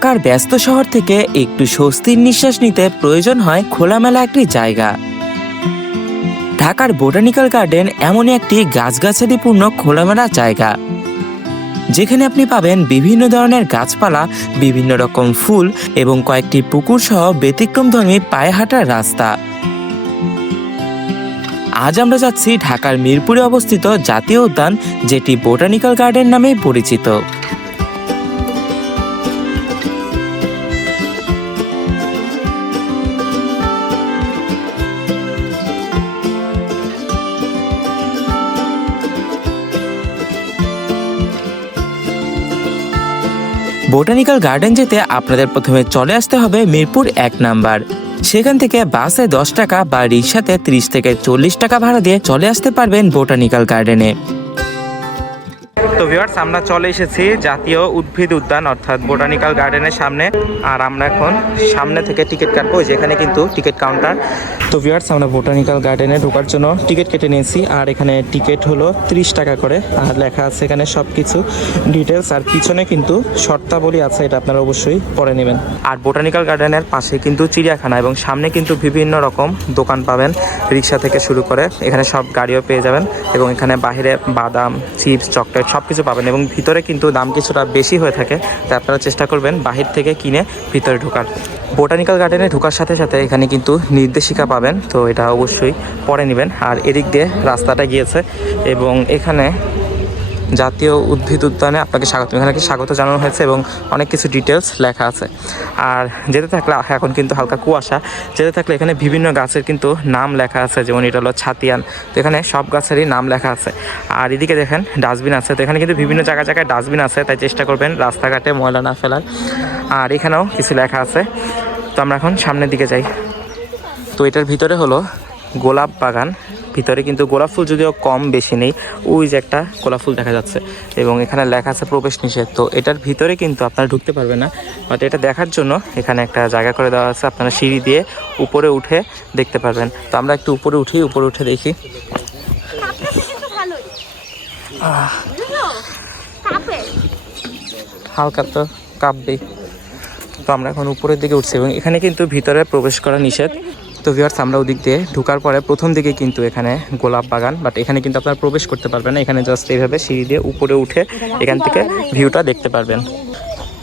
ঢাকার ব্যস্ত শহর থেকে একটু স্বস্তির নিঃশ্বাস নিতে প্রয়োজন হয় খোলামেলা একটি জায়গা। ঢাকার বোটানিক্যাল গার্ডেন এমনই একটি গাছগাছালিপূর্ণ খোলামেলা জায়গা, যেখানে আপনি পাবেন বিভিন্ন ধরনের গাছপালা, বিভিন্ন রকম ফুল এবং কয়েকটি পুকুর সহ ব্যতিক্রমধর্মী পায়ে হাঁটার রাস্তা। আজ আমরা যাচ্ছি ঢাকার মিরপুরে অবস্থিত জাতীয় উদ্যান, যেটি বোটানিক্যাল গার্ডেন নামেই পরিচিত। বোটানিক্যাল গার্ডেন যেতে আপনাদের প্রথমে চলে আসতে হবে মিরপুর 1 নাম্বার। সেখান থেকে বাসে 10 টাকা বা রিক্সাতে 30 থেকে 40 টাকা ভাড়া দিয়ে চলে আসতে পারবেন বোটানিক্যাল গার্ডেনে। তো ভিউয়ার্স, আমরা চলে এসেছি জাতীয় উদ্ভিদ উদ্যান অর্থাৎ বোটানিক্যাল গার্ডেনের সামনে। আর আমরা এখন সামনে থেকে টিকিট কাটবো, যেখানে কিন্তু টিকিট কাউন্টার। তো ভিউয়ার্স, আমরা বোটানিক্যাল গার্ডেনে ঢোকার জন্য টিকিট কেটে নিয়েছি। আর এখানে টিকিট হলো 30 টাকা করে। আর লেখা আছে এখানে সব কিছু ডিটেলস। আর পিছনে কিন্তু শর্তাবলী আছে, এটা আপনারা অবশ্যই পড়ে নেবেন। আর বোটানিক্যাল গার্ডেনের পাশে কিন্তু চিড়িয়াখানা এবং সামনে কিন্তু বিভিন্ন রকম দোকান পাবেন, রিক্সা থেকে শুরু করে এখানে সব গাড়িও পেয়ে যাবেন। এবং এখানে বাইরে বাদাম, চিপস, চকলেট সব কিছু পাবেন। এবং ভিতরে কিন্তু দাম কিছুটা বেশি হয়ে থাকে, তাই আপনারা চেষ্টা করবেন বাহির থেকে কিনে ভিতরে ঢোকার। বোটানিক্যাল গার্ডেনে ঢোকার সাথে সাথে এখানে কিন্তু নির্দেশিকা পাবেন, তো এটা অবশ্যই পড়ে নেবেন। আর এদিক দিয়ে রাস্তাটা গিয়েছে এবং এখানে জাতীয় উদ্ভিদ উদ্যানে আপনাকে স্বাগত, এখানে কি স্বাগত জানানো হয়েছে এবং অনেক কিছু ডিটেলস লেখা আছে। আর যেতে থাকলে এখন কিন্তু হালকা কুয়াশা, যেতে থাকলে এখানে বিভিন্ন গাছের কিন্তু নাম লেখা আছে, যেমন এটা হলো ছাতিয়ান। তো এখানে সব গাছেরই নাম লেখা আছে। আর এদিকে দেখেন ডাস্টবিন আছে, তো এখানে কিন্তু বিভিন্ন জায়গায় ডাস্টবিন আছে, তাই চেষ্টা করবেন রাস্তাঘাটে ময়লা না ফেলার। আর এখানেও কিছু লেখা আছে। তো আমরা এখন সামনের দিকে যাই। তো এটার ভিতরে হলো গোলাপ বাগান। ভিতরে কিন্তু গোলাপ ফুল যদিও কম বেশি নেই, ওই যে একটা গোলাপ ফুল দেখা যাচ্ছে এবং এখানে লেখা আছে প্রবেশ নিষেধ। তো এটার ভিতরে কিন্তু আপনারা ঢুকতে পারবেন না, বাট এটা দেখার জন্য এখানে একটা জায়গা করে দেওয়া আছে, আপনারা সিঁড়ি দিয়ে উপরে উঠে দেখতে পারবেন। তো আমরা একটু উপরে উঠে দেখি। হালকা তো কাঁপবেই। তো আমরা এখন উপরের দিকে উঠছি এবং এখানে কিন্তু ভিতরে প্রবেশ করা নিষেধ। তো ভিউয়ার্স, আমরা ওদিক দিয়ে ঢোকার পরে প্রথম দিকে কিন্তু এখানে গোলাপ বাগান, বাট এখানে কিন্তু আপনারা প্রবেশ করতে পারবেন না। এখানে জাস্ট এইভাবে সিঁড়ি দিয়ে উপরে উঠে এখান থেকে ভিউটা দেখতে পারবেন।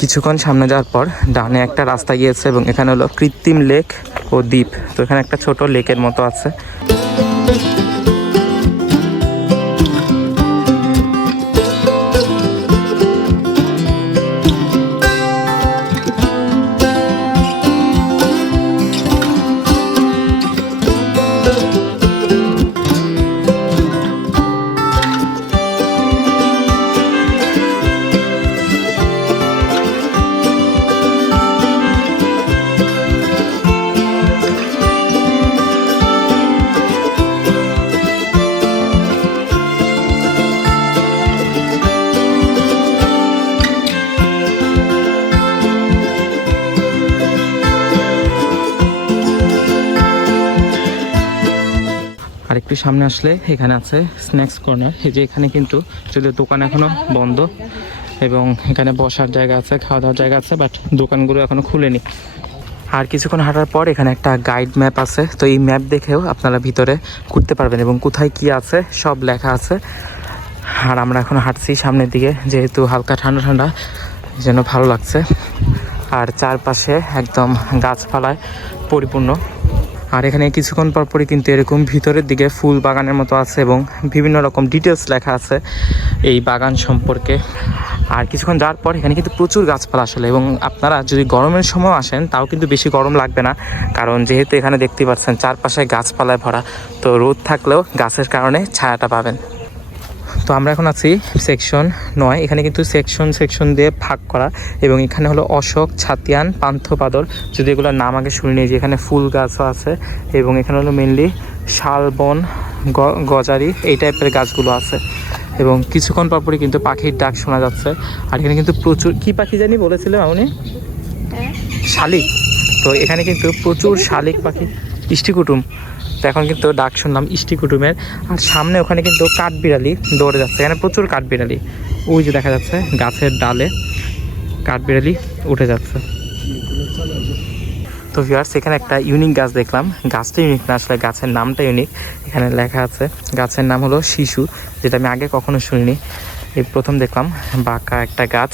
কিছুক্ষণ সামনে যাওয়ার পর ডানে একটা রাস্তা গিয়েছে এবং এখানে হলো কৃত্রিম লেক ও দ্বীপ। তো এখানে একটা ছোট লেকের মতো আছে। আর একটু সামনে আসলে এখানে আছে স্ন্যাক্স কর্নার। এই যে এখানে কিন্তু যদিও দোকান এখনো বন্ধ এবং এখানে বসার জায়গা আছে, খাওয়া দাওয়ার জায়গা আছে, বাট দোকানগুলো এখনো খুলেনি। আর কিছুক্ষণ হাঁটার পর এখানে একটা গাইড ম্যাপ আছে। তো এই ম্যাপ দেখেও আপনারা ভিতরে ঘুরতে পারবেন এবং কোথায় কি আছে সব লেখা আছে। আর আমরা এখন হাঁটছি সামনের দিকে, যেহেতু হালকা ঠান্ডা ঠান্ডা যেন ভালো লাগছে। আর চারপাশে একদম গাছপালায় পরিপূর্ণ। আর এখানে কিছুক্ষণ পরপরই কিন্তু এরকম ভিতরের দিকে ফুল বাগানের মতো আছে এবং বিভিন্ন রকম ডিটেলস লেখা আছে এই বাগান সম্পর্কে। আর কিছুক্ষণ যাওয়ার পর এখানে কিন্তু প্রচুর গাছপালা আসলে, এবং আপনারা যদি গরমের সময় আসেন তাও কিন্তু বেশি গরম লাগবে না, কারণ যেহেতু এখানে দেখতে পাচ্ছেন চারপাশে গাছপালায় ভরা, তো রোদ থাকলেও গাছের কারণে ছায়াটা পাবেন। তো আমরা এখন আছি সেকশন 9। এখানে কিন্তু সেকশন দিয়ে ভাগ করা এবং এখানে হলো অশোক, ছাতিয়ান, পান্থপাদর, যদি এগুলোর নাম আগে শুনিনি। যে এখানে ফুল গাছও আছে এবং এখানে হলো মেনলি শালবন, গজারি এই টাইপের গাছগুলো আছে। এবং কিছুক্ষণ পরপরই কিন্তু পাখির ডাক শোনা যাচ্ছে। আর এখানে কিন্তু প্রচুর, কি পাখি জানি বলেছিলেন আপনি? শালিক। তো এখানে কিন্তু প্রচুর শালিক পাখি, ইষ্টিকুটুম। তো এখন কিন্তু ডাক শুনলাম ইষ্টিকুটুমের। আর সামনে ওখানে কিন্তু কাঠবিড়ালি দৌড়ে যাচ্ছে, এখানে প্রচুর কাঠবিড়ালি, ওই যে দেখা যাচ্ছে গাছের ডালে। কাঠবিড়ালি উঠে যাচ্ছে। তো ভিউয়ার্স এখানে একটা ইউনিক গাছ দেখলাম, গাছটা ইউনিক না আসলে গাছের নামটা ইউনিক। এখানে লেখা আছে গাছের নাম হলো শিশু, যেটা আমি আগে কখনো শুনিনি, এই প্রথম দেখলাম বাঁকা একটা গাছ।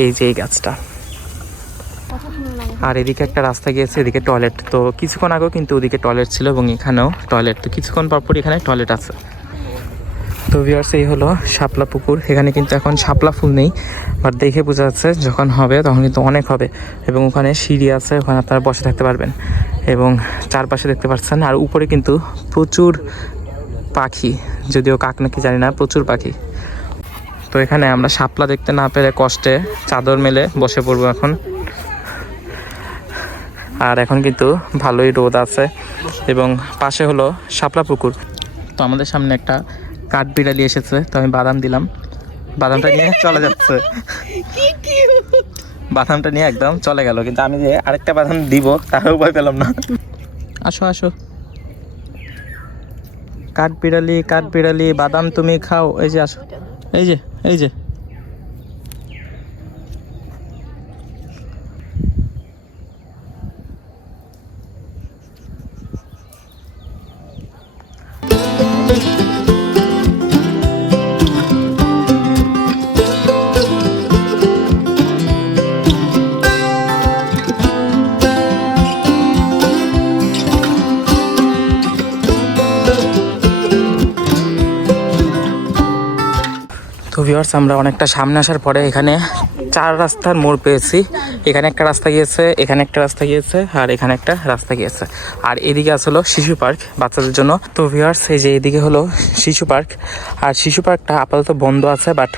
এই যে এই গাছটা, আর এদিকে একটা রাস্তা গিয়েছে, এদিকে টয়লেট। তো কিছুক্ষণ আগেও কিন্তু ওদিকে টয়লেট ছিল এবং এখানেও টয়লেট, তো কিছুক্ষণ পরপর এখানে টয়লেট আছে। তো ভিউয়ার্স এই হলো শাপলা পুকুর। এখানে কিন্তু এখন শাপলা ফুল নেই, বাট দেখে বোঝা যাচ্ছে যখন হবে তখন কিন্তু অনেক হবে। এবং ওখানে সিঁড়ি আছে, ওখানে আপনারা বসে থাকতে পারবেন এবং চারপাশে দেখতে পাচ্ছেন। আর উপরে কিন্তু প্রচুর পাখি, যদিও কাক নাকি জানি না, প্রচুর পাখি। তো এখানে আমরা শাপলা দেখতে না পেরে কষ্টে চাদর মেলে বসে পড়বো এখন। আর এখন কিন্তু ভালোই রোদ আছে এবং পাশে হলো শাপলা পুকুর। তো আমাদের সামনে একটা কাঠবিড়ালি এসেছে, তো আমি বাদাম দিলাম, বাদামটা নিয়ে চলে যাচ্ছে। বাদামটা নিয়ে একদম চলে গেল, কিন্তু আমি যে আরেকটা বাদাম দিব তার উপায় পেলাম না। আসো আসো কাঠবিড়ালি, কাঠবিড়ালি বাদাম তুমি খাও, এই যে আসো, এই যে এই যে। তো ভিউয়ার্স আমরা অনেকটা সামনে আসার পরে এখানে 4 রাস্তার মোড় পেয়েছি। এখানে একটা রাস্তা গিয়েছে, এখানে একটা রাস্তা গিয়েছে, আর এখানে একটা রাস্তা গিয়েছে। আর এদিকে আসলো শিশু পার্ক বাচ্চাদের জন্য। তো ভিউয়ার্স এই যে এদিকে হলো শিশু পার্ক, আর শিশু পার্কটা আপাতত বন্ধ আছে, বাট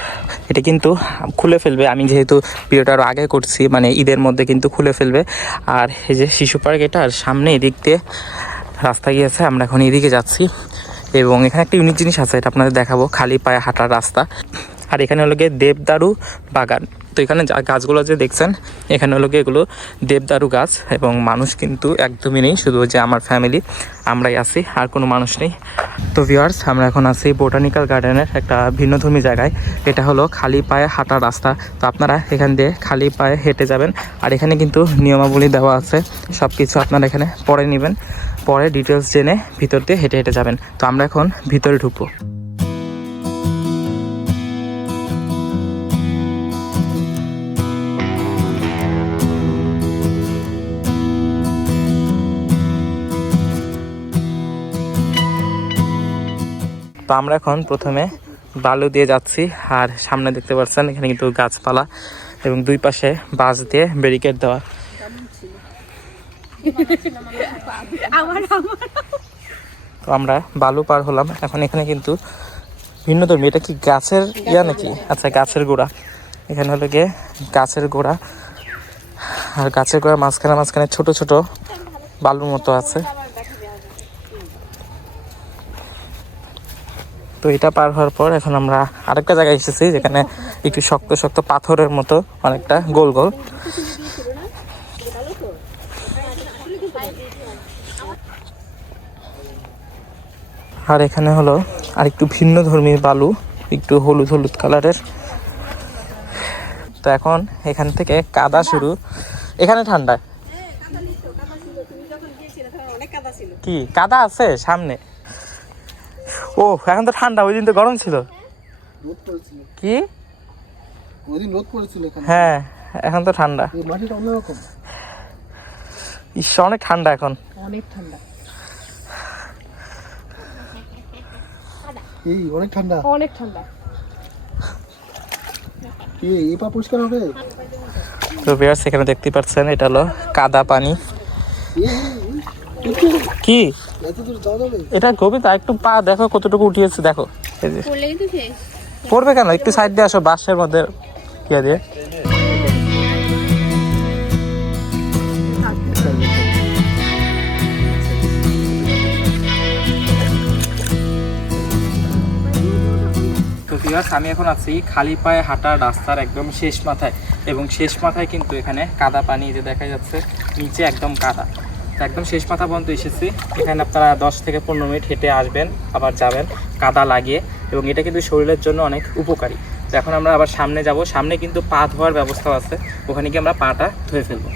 এটা কিন্তু খুলে ফেলবে। আমি যেহেতু ভিডিওটা আরও আগে করছি, মানে ঈদের মধ্যে কিন্তু খুলে ফেলবে। আর এই যে শিশু পার্ক এটা, আর সামনে এদিক দিয়ে রাস্তা গিয়েছে, আমরা এখন এদিকে যাচ্ছি। এবং এখানে একটা ইউনিক জিনিস আছে, এটা আপনাদের দেখাবো, খালি পায়ে হাঁটার রাস্তা। আর এখানে হলো গিয়ে দেবদারু বাগান। তো এখানে গাছগুলো যে দেখছেন, এখানে হলো গিয়ে এগুলো দেবদারু গাছ, এবং মানুষ কিন্তু একদমই নেই, শুধু যে আমার ফ্যামিলি আমরাই আছি, আর কোনো মানুষ নেই। তো ভিউয়ার্স আমরা এখন আছি বোটানিক্যাল গার্ডেনের একটা ভিন্নধর্মী জায়গায়। এটা হলো খালি পায়ে হাঁটার রাস্তা, তো আপনারা এখান দিয়ে খালি পায়ে হেঁটে যাবেন। আর এখানে কিন্তু নিয়মাবলী দেওয়া আছে, সব কিছু আপনারা এখানে পড়ে নেবেন, পরে ডিটেলস জেনে ভিতর দিয়ে হেঁটে হেঁটে যাবেন। তো আমরা এখন ভিতরে ঢুকবো। তো আমরা এখন প্রথমে বালু দিয়ে যাচ্ছি, আর সামনে দেখতে পাচ্ছেন এখানে কিন্তু গাছপালা এবং দুই পাশে বাঁশ দিয়ে ব্যারিকেড দেওয়া। তো আমরা বালু পার হলাম, এখন এখানে কিন্তু ভিন্ন ধর্মী, এটা কি গাছের ইয়া নাকি? আচ্ছা গাছের গোড়া, এখানে হলো গিয়ে গাছের গোড়া, আর গাছের গোড়া মাঝখানে মাঝখানে ছোট ছোট বালুর মতো আছে। তো এটা পার হওয়ার পর এখন আমরা আরেকটা জায়গায় এসেছি, যেখানে একটু শক্ত শক্ত পাথরের মতো অনেকটা গোল গোল। আর এখানে হলো আর একটু ভিন্ন ধর্মীর বালু, একটু হলুদ হলুদ কালারের। তো এখন এখান থেকে কাদা শুরু। এখানে ঠান্ডা কি কাদা আছে সামনে? ও এখন তো ঠান্ডা, ওই দিন তো গরম ছিল। কি হ্যাঁ এখন তো ঠান্ডা, অনেক ঠান্ডা এখন, অনেক ঠান্ডা, অনেক ঠান্ডা, অনেক ঠান্ডা। তো ভিউয়ার্স এখানে দেখতে পাচ্ছেন এটা হলো কাদা পানি। কি এটা কবিতা, একটু পা দেখো কতটুকু উঠিয়েছে, দেখো পড়বে কেন, একটু সাইড দিয়ে আসো, বাসের মধ্যে ইয়া দিয়ে। আমি এখন আছি খালি পায়ে হাঁটার রাস্তার একদম শেষ মাথায়, এবং শেষ মাথায় কিন্তু এখানে কাদা পানি যে দেখা যাচ্ছে, নিচে একদম কাদা। একদম শেষ মাথা পর্যন্ত এসেছি। এখানে আপনারা 10 থেকে 15 মিনিট হেঁটে আসবেন, আবার যাবেন কাদা লাগিয়ে, এবং এটা কিন্তু শরীরের জন্য অনেক উপকারী। তো এখন আমরা আবার সামনে যাব, সামনে কিন্তু পা ধোয়ার ব্যবস্থা আছে, ওখানে গিয়ে আমরা পাটা ধুয়ে ফেলবো।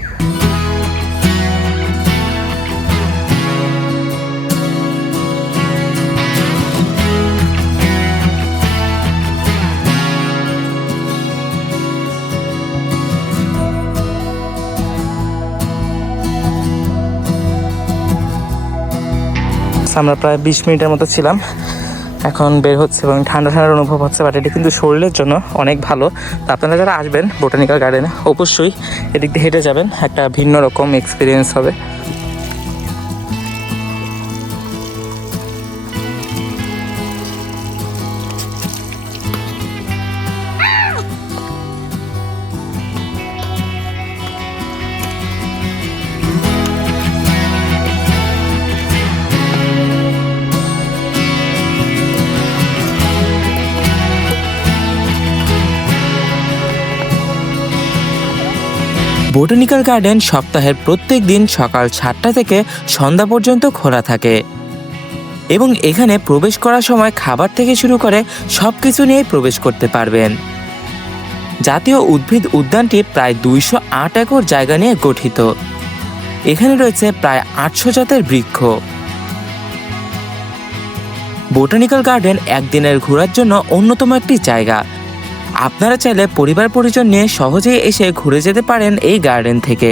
আমরা প্রায় 20 মিনিটের মতো ছিলাম, এখন বের হচ্ছে এবং ঠান্ডা ঠান্ডার অনুভব হচ্ছে, বাট এটি কিন্তু শরীরের জন্য অনেক ভালো। তো আপনারা যারা আসবেন বোটানিক্যাল গার্ডেনে অবশ্যই এদিক দিয়ে হেঁটে যাবেন, একটা ভিন্ন রকম এক্সপিরিয়েন্স হবে। বোটানিক্যাল গার্ডেন সপ্তাহের প্রত্যেক দিন সকাল 7টা থেকে সন্ধ্যা পর্যন্ত খোলা থাকে এবং এখানে প্রবেশ করার সময় খাবার থেকে শুরু করে সবকিছু নিয়ে প্রবেশ করতে পারবেন। জাতীয় উদ্ভিদ উদ্যানটি প্রায় 208 একর জায়গা নিয়ে গঠিত। এখানে রয়েছে প্রায় 800 জাতের বৃক্ষ। বোটানিক্যাল গার্ডেন একদিনের ঘোরার জন্য অন্যতম একটি জায়গা। আপনারা চাইলে পরিবার পরিজন নিয়ে সহজেই এসে ঘুরে যেতে পারেন এই গার্ডেন থেকে।